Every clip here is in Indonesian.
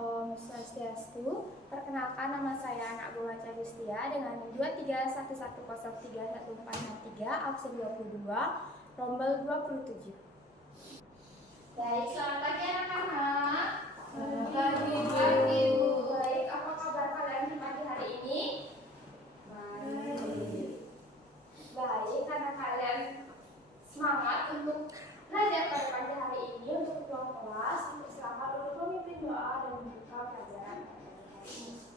Om Swastiastu. Perkenalkan, nama saya Anak Buwaca Gustia dengan 2311031443 absen 22 rombel 27. Baik, selamat pagi anak-anak. Selamat pagi Ibu. Baik, apa kabar kalian di pagi hari ini? Baik, karena kalian semangat untuk belajar pada pagi hari ini, untuk ketua kelas dipersilakan untuk memimpin doa dan membuka pelajaran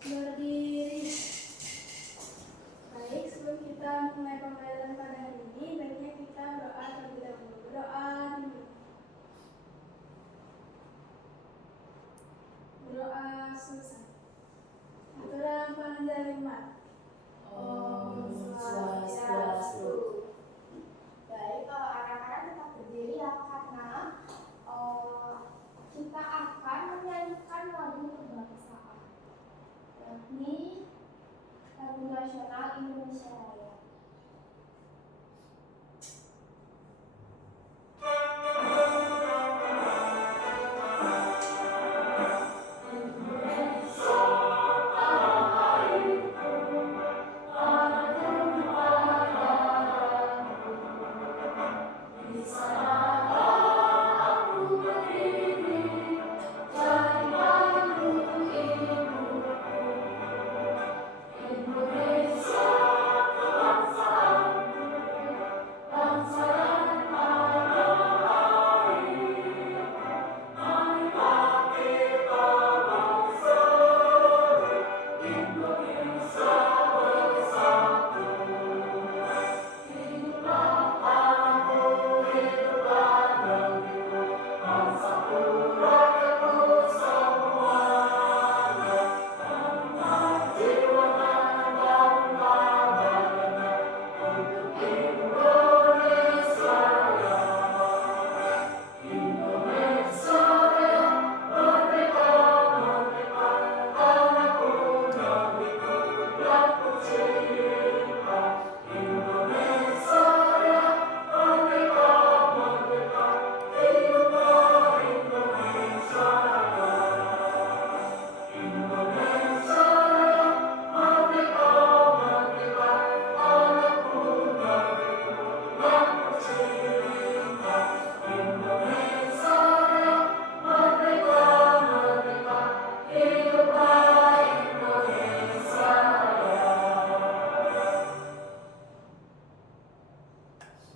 berdiri. Baik, sebelum kita mulai pembelajaran pada hari ini, baiknya kita berdoa terlebih dahulu. Berdoa selesai. Aturan pengendalian. Om Swastiastu. Baik, anak-anak tetap berdiri ya, karena kita akan menyanyikan lagu kebangsaan, yakni lagu nasional Indonesia Raya.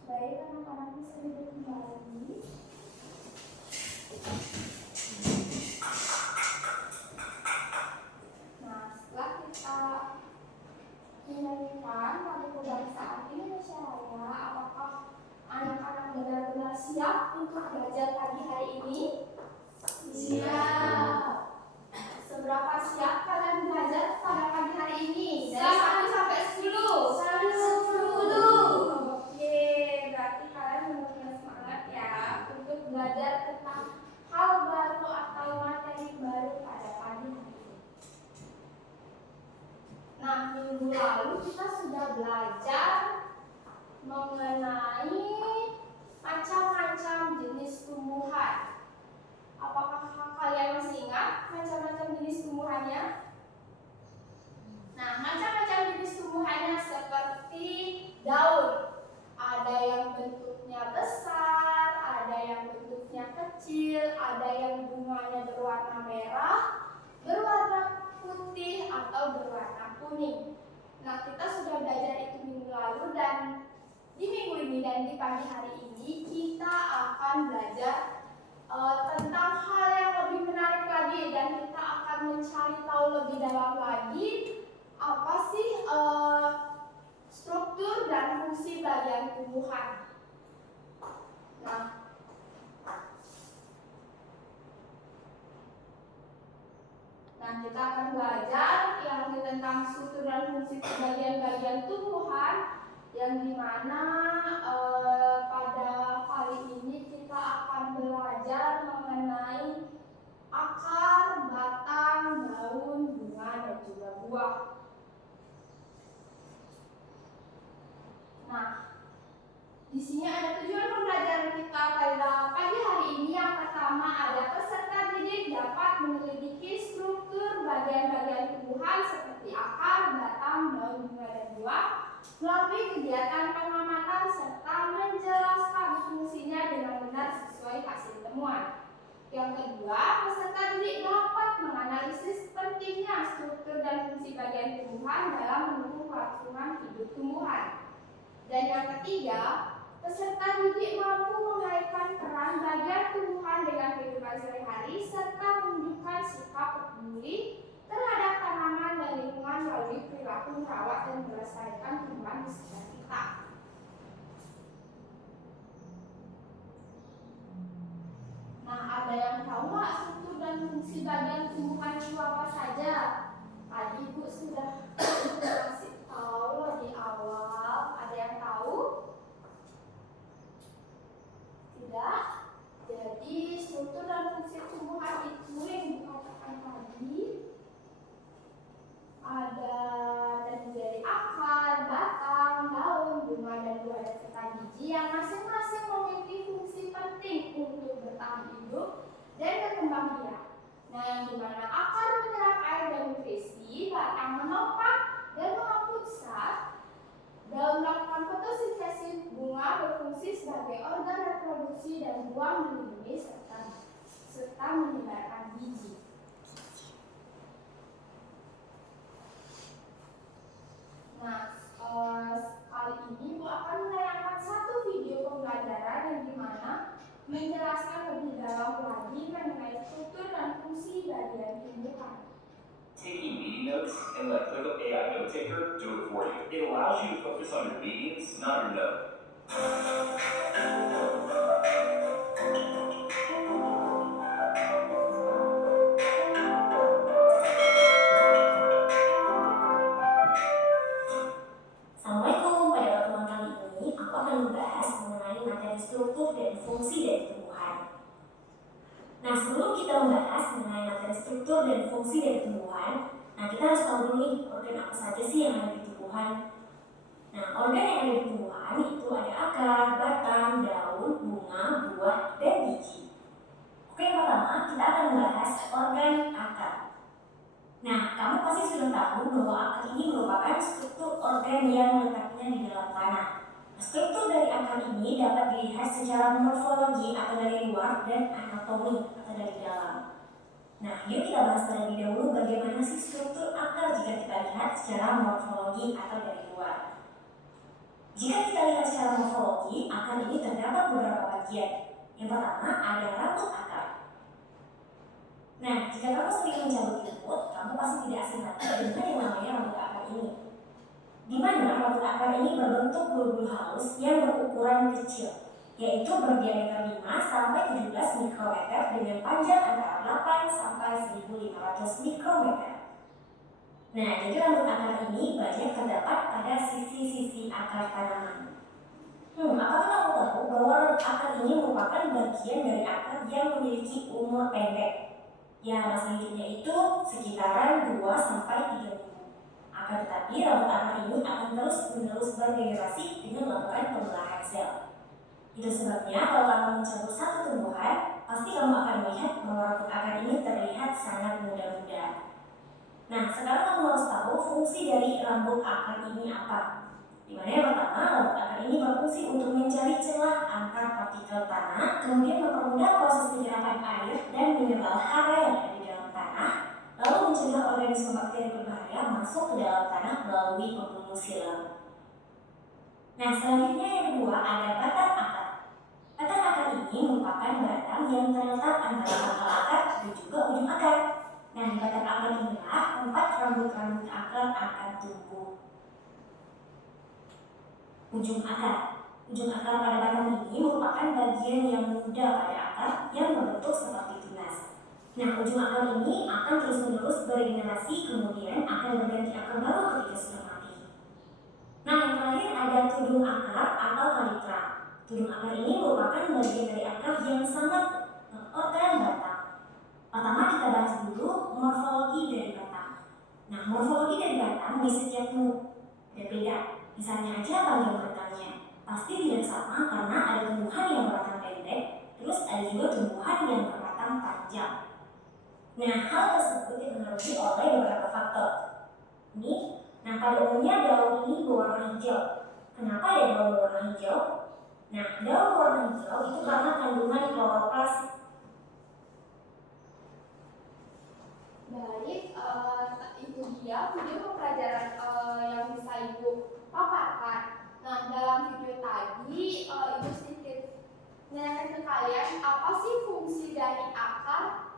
Baik, anak-anak bisa duduk kembali. Nah, setelah kita menyanyikan lagu kebangsaan Indonesia Raya, apakah anak-anak benar-benar siap untuk belajar pagi hari ini? Siap. Seberapa siap kalian belajar pada pagi hari ini? Dari 1 sampai 10. 10. Oke, berarti kalian benar-benar semangat ya untuk belajar tentang hal baru atau materi baru pada pagi hari ini. Nah, minggu lalu kita sudah belajar mengenai macam-macam jenis tumbuhan. Apakah kalian masih ingat macam-macam jenis tumbuhannya? Nah, macam-macam jenis tumbuhannya seperti daun. Ada yang bentuknya besar, ada yang bentuknya kecil, ada yang bunganya berwarna merah, berwarna putih, atau berwarna kuning. Nah, kita sudah belajar itu minggu lalu, dan di minggu ini dan di pagi hari ini kita akan belajar tentang hal yang lebih menarik lagi, dan kita akan mencari tahu lebih dalam lagi apa sih struktur dan fungsi bagian tumbuhan. Nah, kita akan belajar yang tentang struktur dan fungsi bagian-bagian tumbuhan, yang dimana pada kali ini kita akan belajar mengenai akar, batang, daun, bunga, dan juga buah. Nah, di sini ada tujuan pembelajaran kita pada pagi hari ini. Yang pertama, ada peserta didik dapat menyelidiki struktur tumbuhan seperti akar, batang, daun, bunga, dan buah melalui kegiatan pengamatan serta menjelaskan fungsinya dengan benar sesuai hasil temuan. Yang kedua, peserta didik dapat menganalisis pentingnya struktur dan fungsi bagian tumbuhan dalam mendukung kelangsungan hidup tumbuhan. Dan yang ketiga, peserta didik mampu mengaitkan peran bagian tumbuhan dengan kehidupan sehari-hari serta menunjukkan sikap peduli terhadap tanaman dan lingkungan melalui perilaku merawat dan melestarikan tumbuhan di sekitar kita. Nah, ada yang tahu nggak struktur dan fungsi bagian tumbuhan itu apa saja? Tadi Ibu sudah kasih tahu di awal. Ada yang tahu? Tidak. Jadi struktur dan fungsi tumbuhan itu yang dikatakan tadi ada dari akar, batang, daun, bunga, dan buah serta biji yang masing-masing memiliki fungsi penting untuk bertahan hidup dan berkembang biak. Nah, yang dimana akar menyerap air dan nutrisi, batang menopang dan mengangkut zat, daun melakukan fotosintesis, bunga berfungsi sebagai organ reproduksi, dan buah melindungi serta menyebarkan biji. Nah, kali ini Bu akan menayangkan satu video pembelajaran yang dimana menjelaskan lebih dalam lagi mengenai struktur dan fungsi bagian tumbuhan. Taking meeting notes and let ClickUp AI Note Taker do it for you. It allows you to focus on your meetings, not your note. Assalamualaikum, pada pertemuan kali ini aku akan membahas mengenai materi struktur dan fungsi dari tumbuhan. Nah, sebelum kita membahas mengenai materi struktur dan fungsi dari tumbuhan, kita harus tahu dulu nih organ apa saja sih yang ada di tumbuhan. Nah, organ yang ada di tumbuhan itu ada akar, batang, daun, bunga, buah, dan biji. Oke, yang pertama kita akan membahas organ akar. Nah, kamu pasti sudah tahu bahwa akar ini merupakan struktur organ yang letaknya di dalam tanah. Struktur dari akar ini dapat dilihat secara morfologi atau dari luar dan anatomi atau dari dalam. Nah, yuk kita bahas terlebih dahulu bagaimana sih struktur akar jika kita lihat secara morfologi atau dari luar. Jika kita lihat secara morfologi, akar ini terdapat beberapa bagian. Yang pertama ada rambut akar. Nah, jika kamu sering mencabut rumput, kamu pasti tidak asing lagi dengan yang namanya rambut akar ini. Di mana rambut akar ini berbentuk bulu-bulu halus yang berukuran kecil, yaitu berdiameter 5 sampai 17 mikrometer dengan panjang antara 8 sampai 1500 mikrometer. Nah, jadi rambut akar ini banyak terdapat pada sisi-sisi akar tanaman. Apakah kamu tahu bahwa rambut akar ini merupakan bagian dari akar yang memiliki umur pendek? Ya, masa hidupnya itu sekitaran 2 sampai 3 minggu. Akan tetapi rambut akar ini akan terus-menerus bergenerasi dengan melakukan pembelahan sel. Itu sebabnya kalau kamu mencabut satu tumbuhan, pasti kamu akan melihat bahwa rambut akar ini terlihat sangat muda-muda. Nah, sekarang kamu harus tahu fungsi dari rambut akar ini apa. Dimana yang pertama, rambut akar ini berfungsi untuk mencari celah antar partikel tanah, kemudian mempermudah proses penyerapan air dan mineral hara yang ada di dalam tanah, lalu mencegah organisme bakteri berbahaya masuk ke dalam tanah melalui pembunuh silam. Nah, selanjutnya yang kedua ada batang akar. Batang akar ini merupakan batang yang terletak antara pangkal akar dan juga ujung akar. Nah, di batang akar inilah tempat rambut-rambut akar akan tumbuh. Ujung akar. Ujung akar pada batang ini merupakan bagian yang muda pada akar yang berbentuk seperti tunas. Nah, ujung akar ini akan terus-menerus bergenerasi, kemudian akan berganti akar baru ketika sudah mati. Nah, yang terakhir ada tudung akar atau kalitra. Tudung akar ini merupakan bagian dari akar yang sangat organ batang. Pertama kita bahas dulu morfologi dari batang. Nah, morfologi dari batang di setiap beda. Misalnya aja panjang batangnya pasti tidak sama karena ada tumbuhan yang berbatang pendek, terus ada juga tumbuhan yang berbatang panjang. Nah, hal tersebut dipengaruhi oleh beberapa faktor. Ini, nah pada umumnya daun ini berwarna hijau. Kenapa ada daun berwarna hijau? Nah, daun berwarna hijau itu karena kandungan kloroplas. Baik, itu dia video pembelajaran yang bisa Ibu paparkan. Nah, dalam video tadi Ibu sedikit menanyakan ke kalian apa sih fungsi dari akar?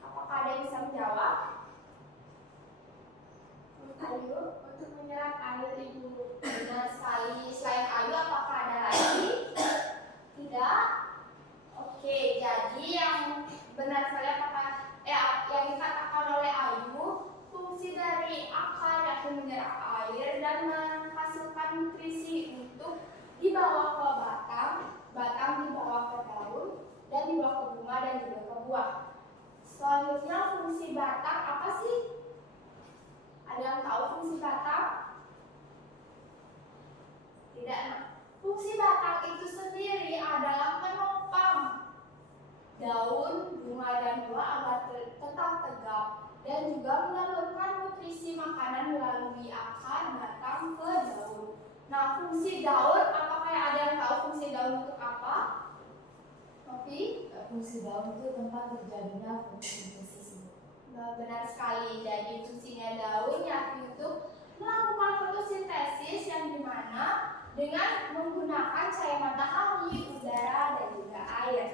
Apakah ada yang bisa menjawab? Ayo, untuk menyerap air Ibu. Benar sekali. Selain ayu, apakah ada lagi? Tidak. Oke, jadi yang benar sekali apakah yang dikatakan oleh Ayu, fungsi dari akar yakni menyerap air dan menghasilkan nutrisi untuk dibawa ke batang, batang dibawa ke daun, dan dibawa ke bunga dan juga ke buah. Selanjutnya fungsi batang apa sih? Ada yang tahu fungsi batang? Tidak. Nah, fungsi batang itu sendiri adalah menopang daun, bunga, dan buah agar tetap tegak dan juga menyalurkan nutrisi makanan melalui akar batang ke daun. Nah, fungsi daun, apakah ada yang tahu fungsi daun untuk apa? Novi? Fungsi daun itu tempat terjadinya fotosintesa. Benar sekali. Jadi fungsinya daun yakni untuk melakukan fotosintesis yang dimana dengan menggunakan cahaya matahari, udara, dan juga air.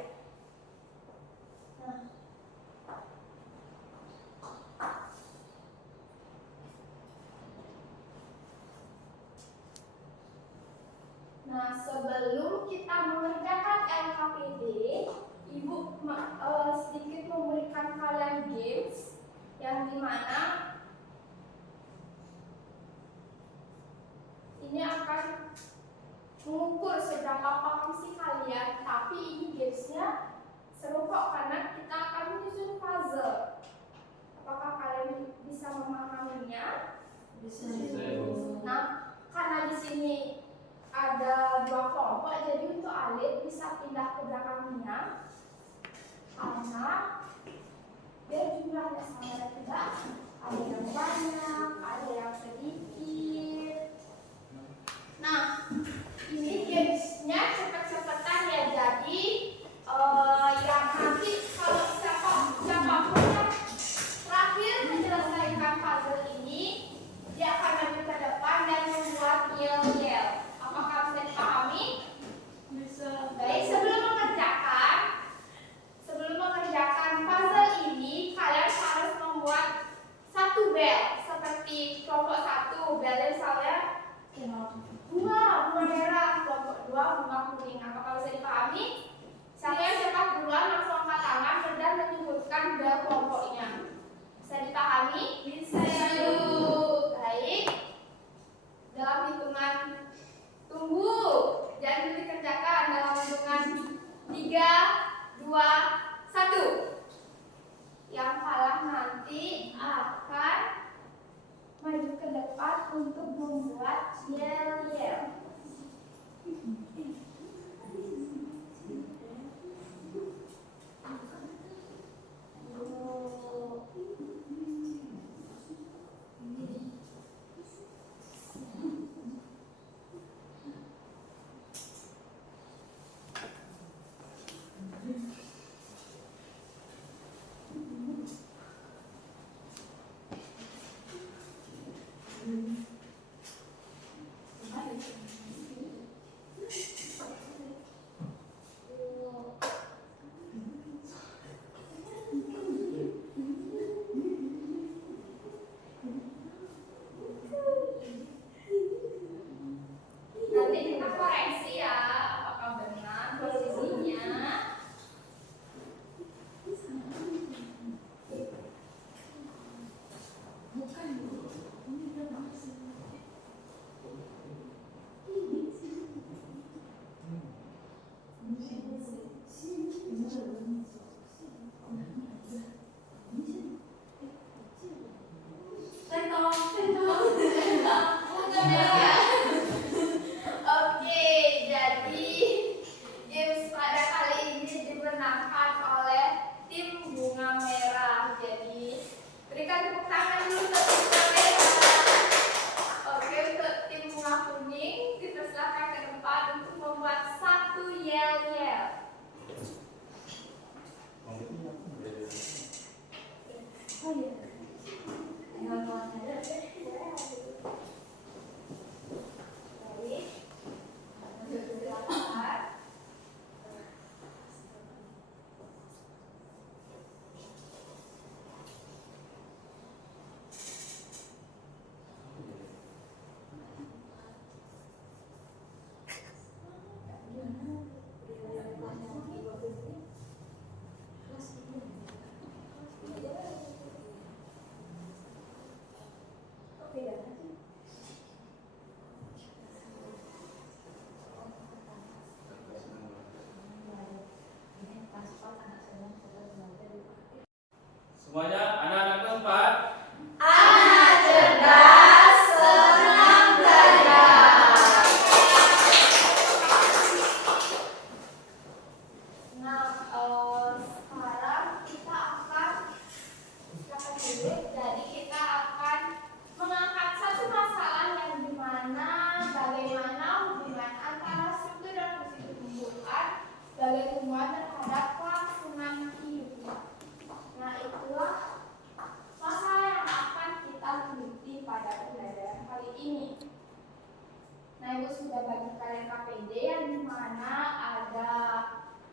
Nah, sebelum kita mengerjakan LKPD, Ibu sedikit memberikan kalian games yang dimana ini akan mengukur seberapa paham sih kalian. Tapi ini gamesnya seru kok karena kita akan menyusun puzzle. Apakah kalian bisa memahaminya? Bisa. Nah, karena di sini ada dua kelompok, jadi untuk Alif bisa pindah ke belakangnya karena biar jumlahnya sama dan tidak ada yang banyak, ada yang sedikit. Nah, ini gamesnya cepet-cepetan ya, jadi yang nanti kalau siapapun yang terakhir menyelesaikan puzzle ini, dia akan maju ke depan dan membuat yel-yel. Apakah bisa dipahami? Bisa. Baik, sebelum mengerjakan puzzle ini, kalian harus membuat satu bel seperti kelompok 1, belnya misalnya bunga merah, kelompok 2 bunga kuning. Apakah bisa dipahami? Siapa yang cepat duluan langsung angkat tangan dan menyebutkan bel kelompoknya. Bisa dipahami? Bisa. Baik. Dalam hitungan tunggu, jangan dikerjakan dalam hitungan 3, 2, 1. Yang kalah nanti akan maju ke depan untuk membuat yel-yel. Oh iya. Tinggal keluarnya ada. Baik. Silakan. Semuanya, anak-anak keempat. Anak cerdas senang belajar. Nah, sekarang kita akan dulu. Jadi kita akan mengangkat satu masalah yang dimana bagaimana hubungan antara struktur dan fungsi tumbuhan sebagai tumbuhan terhadap kelangsungan hidup. Nah, itulah masalah yang akan kita teliti pada pembelajaran kali ini. Nah, Ibu sudah bagikan KPD yang dimana ada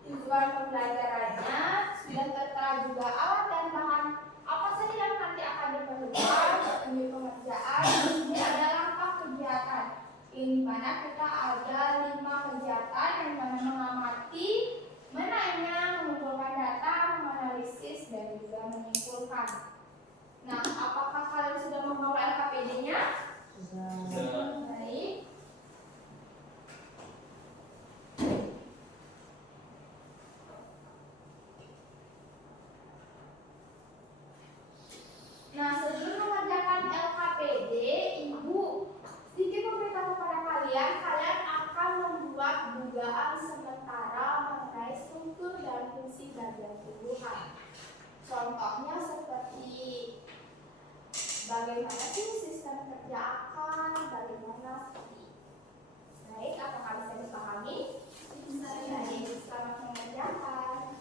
tujuan pembelajarannya, sudah tertera juga alat dan bahan apa saja yang nanti akan diperlukan, petunjuk pengerjaan, ini ada langkah kegiatan. Ini mana kita ada 5 kegiatan yang mana mengamati, menanya, mengumpulkan data, menganalisis, dan juga menyimpulkan. Nah, apakah kalian sudah membawa LKPD-nya? Sudah. Baik. Nah, sebelum mengerjakan LKPD, Ibu sedikit memberitahu kepada kalian, kalian akan membuat dugaan sementara mengenai struktur dan fungsi bagian tumbuhan. Contohnya seperti bagaimana sih sistem kerja akar, bagaimana seperti itu. Baik, apakah bisa dipahami? Bisa. Baik, selamat mengerjakan.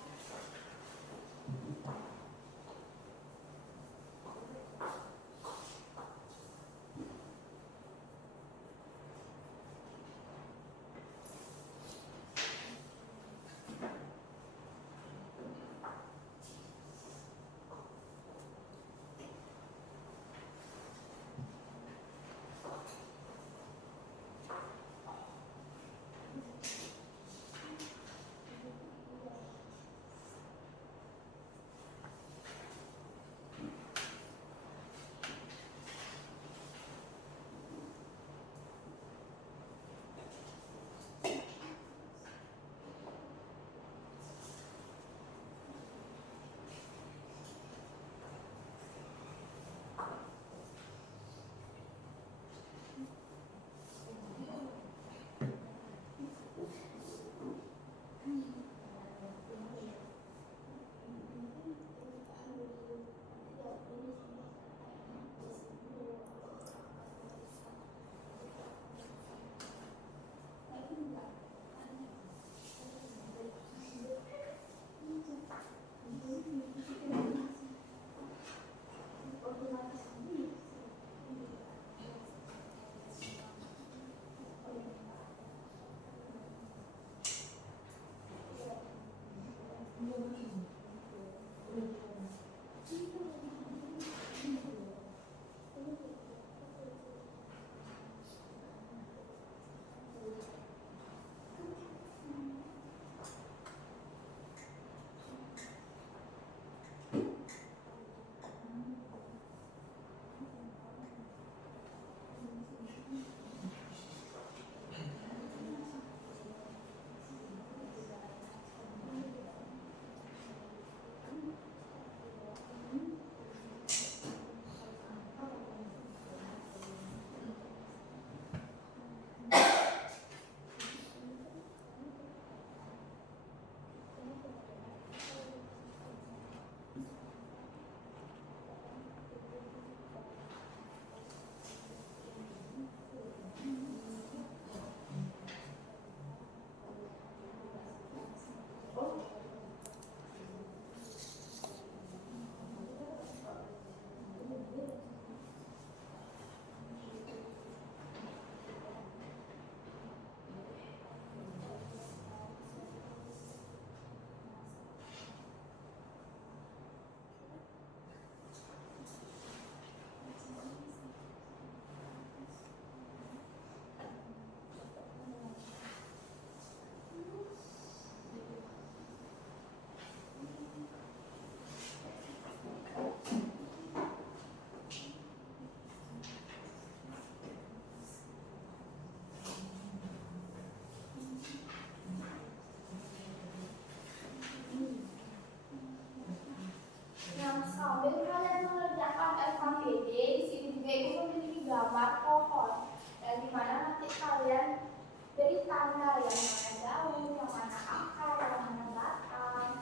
adalah pohon, dan dimana nanti kalian beri tanda yang mana daun, yang mana akar, yang mana batang,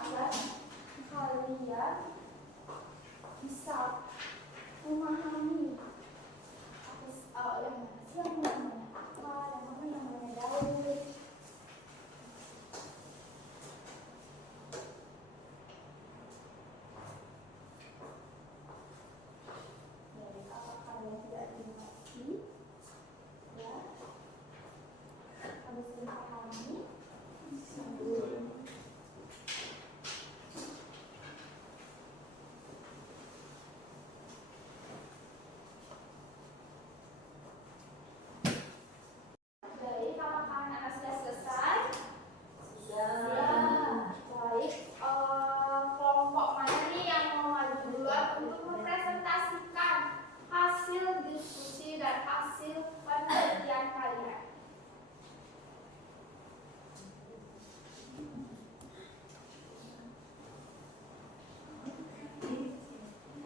agar kalian bisa memahami yang mana siang, yang mana akar, yang mana daun. Jadi kalau kalian tidak dimengerti, ya harus dipahami. Jadi kalau kalian sudah selesai, baik, kelompok mana nih yang mau maju duluan untuk mempresentasikan hasil diskusi dan hasil penelitian kalian?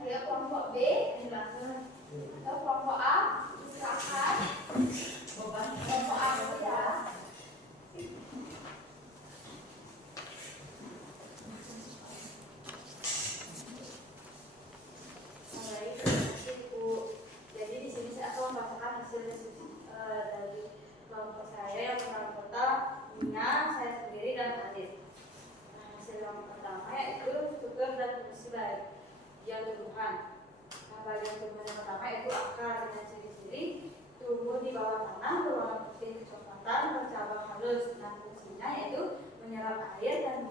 Ayo kelompok B atau kelompok A, silakan. Kelompok A dulu ya. Baik, Bu. Jadi di sini saya akan membacakan hasil diskusi dari kelompok saya yang pertama Nina, saya sendiri dan Adit. Nah, hasil yang pertama yaitu struktur dan fungsi bagian tumbuhan. Nah, bagian tumbuhan yang pertama yaitu akar dengan ciri-ciri tumbuh di bawah tanah berwarna putih kecoklatan bercabang halus. Nah, fungsinya yaitu menyerap air dan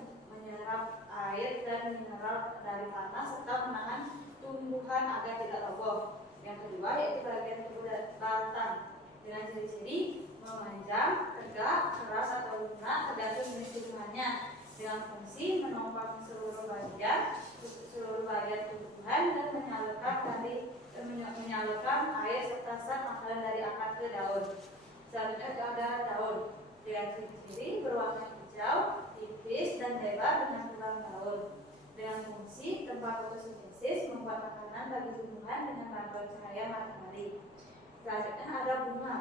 mineral dari tanah serta menahan tumbuhan agar tidak roboh. Yang kedua yaitu bagian tubuh batang dengan ciri-ciri memanjang, tegak, keras atau lunak tergantung jenis tumbuhannya. Dengan fungsi menopang seluruh bagian tumbuhan dan menyalurkan air serta zat makanan dari akar ke daun. Selanjutnya itu ada daun dengan ciri-ciri berwarna hijau, tipis dan lebar dengan tulang daun. Dengan fungsi tempat fotosintesis membuat makanan bagi tumbuhan dengan bantuan cahaya matahari. Selanjutnya ada bunga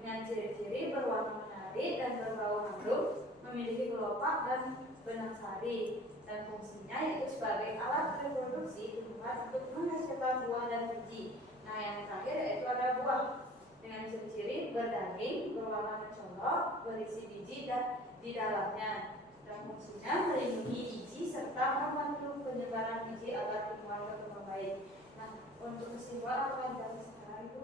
dengan ciri-ciri berwarna menari dan berbau harum, memiliki kelopak dan benang sari, dan fungsinya yaitu sebagai alat reproduksi tumbuhan untuk menghasilkan buah dan biji. Nah, yang terakhir yaitu ada buah dengan ciri-ciri berdaging, berwarna mencolok, berisi biji dan di dalamnya. Dan fungsinya melindungi biji serta membantu penyebaran biji agar tumbuhan berkembang baik. Nah, untuk kesimpulan apa yang dari sekarang itu?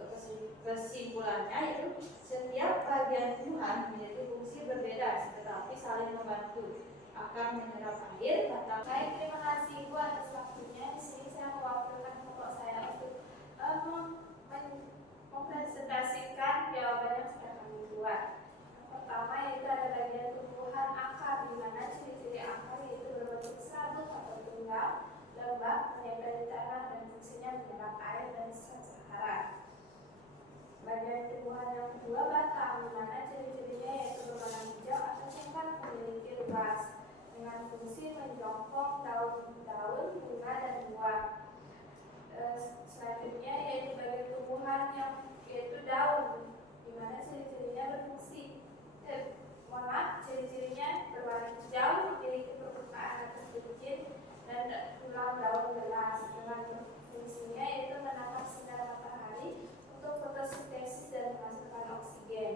Untuk kesimpulannya itu setiap bagian tumbuhan memiliki fungsi berbeda tetapi saling membantu. Akar menyerap air, batang. Baik, terima kasih Ibu atas waktunya. Di sini saya mewakilkan kelompok saya untuk mempresentasikan jawaban yang sudah kami buat. Yang pertama yaitu ada bagian tumbuhan akar, di mana ciri-ciri akar yaitu berbentuk serabut atau tunggal, lembab, menempel di tanah dan fungsinya menyerap air dan zat-hara. Bagian tumbuhan yang kedua batang, di mana ciri-cirinya yaitu berwarna hijau atau coklat, memiliki luas dengan fungsi menjongkok daun, bunga dan buah. Selanjutnya yaitu bagian tumbuhan yang yaitu daun, di mana ciri-cirinya berfungsi ciri-cirinya berwarna hijau, memiliki permukaan atas buncit dan tulang daun gelas, dengan fungsinya yaitu menangkap sinar matahari untuk fotosintesis dan menghasilkan oksigen.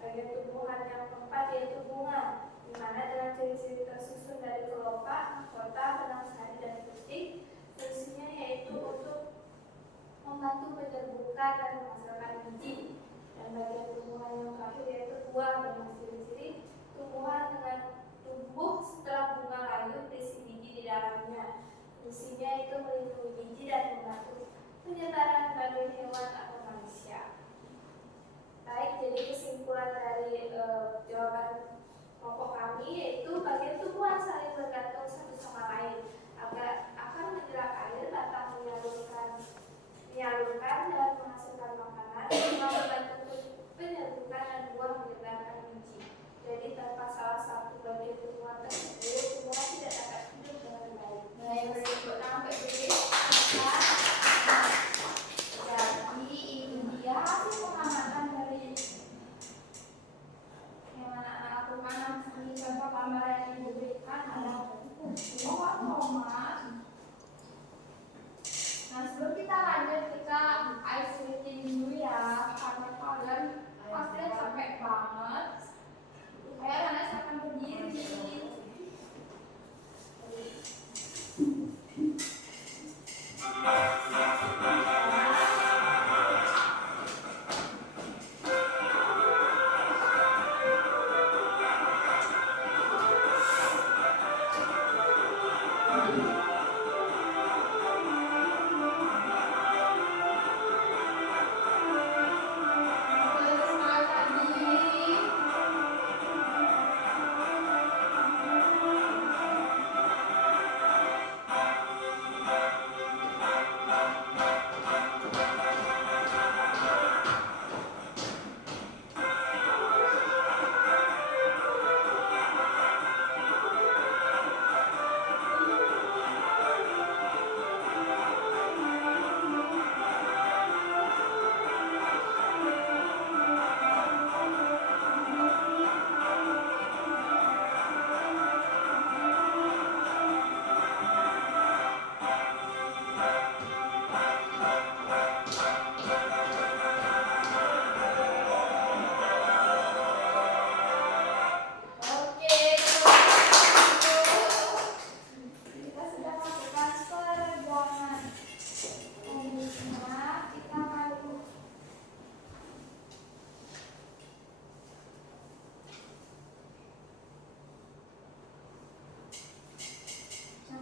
Bagian tumbuhan yang keempat yaitu bunga, di mana dengan ciri-ciri tersusun dari kelopak, mahkota, benang sari dan putih. Fungsinya yaitu untuk membantu penyerbukan dan menghasilkan biji. Dan bagian tumbuhan yang terakhir yaitu buah, dengan ciri-ciri tumbuhan dengan tumbuh setelah bunga layu berisi biji di dalamnya. Fungsinya itu melindungi biji dan membantu penyebaran bagian hewan atau manusia. Baik, jadi kesimpulan dari jawaban kelompok kami yaitu bagian tumbuhan saling bergantung satu sama lain agar akan menyerap air, batang menyalurkan dan menghasilkan makanan, bunga membantu penyerbukan dan buah menyebarkan biji. Jadi tanpa salah satu bagian tumbuhan tersebut, tumbuhan tidak dapat hidup dengan baik. Baik, untuk sampai Muhammad. Nah, sebelum kita lanjut, kita ice breathing dulu ya, karena kalian pasti capek banget. Saya Nanas akan berdiri. Oke, kita sudah melakukan peregangan. Selanjutnya kita lalu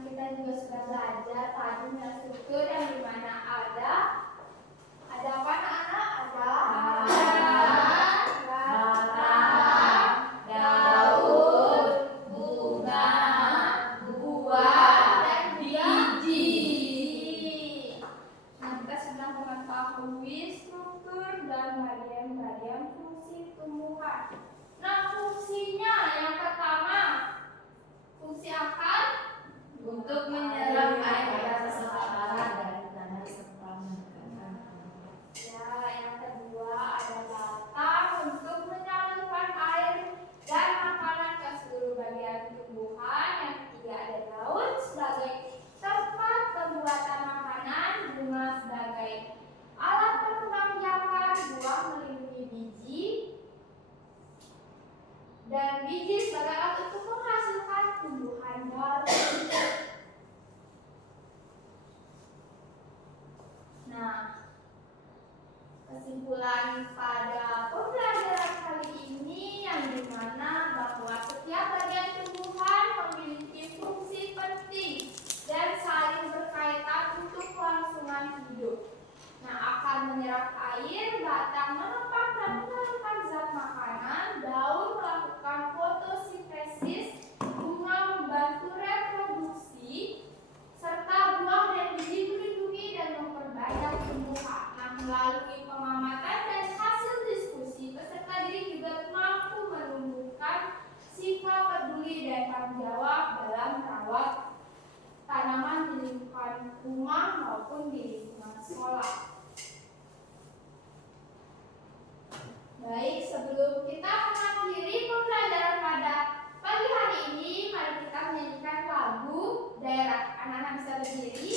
kita juga sudah belajar tadi struktur yang dimana ada apa anak-anak? Batang, daun, bunga, buah, dan biji. Nah, kita sudah mengetahui struktur dan bagian-bagian fungsi tumbuhan. Nah, fungsinya yang pertama, fungsi akar untuk menyerap air serta dari tanah serta menekan. ya, yang kedua ada batang untuk menyalurkan air dan makanan ke seluruh bagian tumbuhan. Yang ketiga ada daun sebagai tempat pembuatan makanan, bunga sebagai alat berkembang biakan, buah melindungi biji, dan biji sebagai alat untuk menghasilkan tumbuhan baru. Nah, kesimpulan pada pembelajaran kali ini yang dimana bahwa setiap bagian tumbuhan memiliki fungsi penting dan saling berkaitan untuk kelangsungan hidup. Nah, akar menyerap air, batang menempah dan mengeluarkan zat makanan, daun melakukan fotosintesis, bunga membantu reproduksi, serta buah dan biji melindungi dan memperbanyak tumbuhan. Nah, melalui pengamatan dan hasil diskusi, peserta didik juga mampu menumbuhkan sifat peduli dan tanggung jawab dalam merawat tanaman di lingkungan rumah maupun di lingkungan sekolah. Baik, sebelum kita mengakhiri pembelajaran pada pagi hari ini, mari kita menyanyikan lagu daerah. Anak-anak bisa berdiri.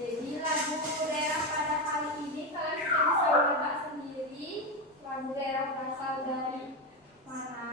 Jadi lagu daerah pada kali ini kalian sudah bisa menebak sendiri lagu daerah berasal dari mana.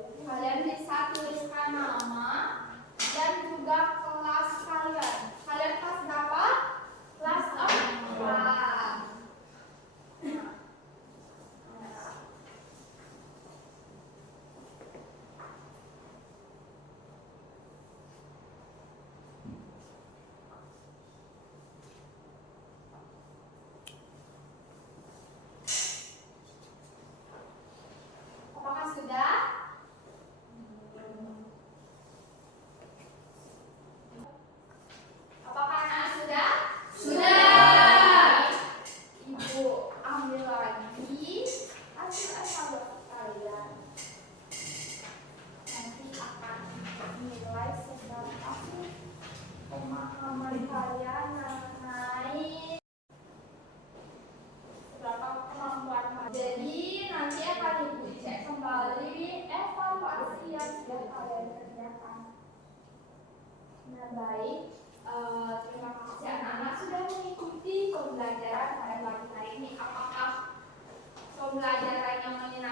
Kalian bisa tuliskan nama dan juga kelas kalian. Kalian kelas berapa? Kelas 4. Apakah sudah? Apakah anak sudah? Sudah. Ibu ambil lagi hasil evaluasi kalian. Nanti akan nilai seberapa sih pemahaman kalian mengenai seberapa kemampuan kalian. Jadi nanti akan ibu cek kembali evaluasi yang sudah kalian kerjakan. Nah baik, terima kasih anak-anak sudah mengikuti pembelajaran pada pagi hari ini. Apakah pembelajaran yang menyenangkan?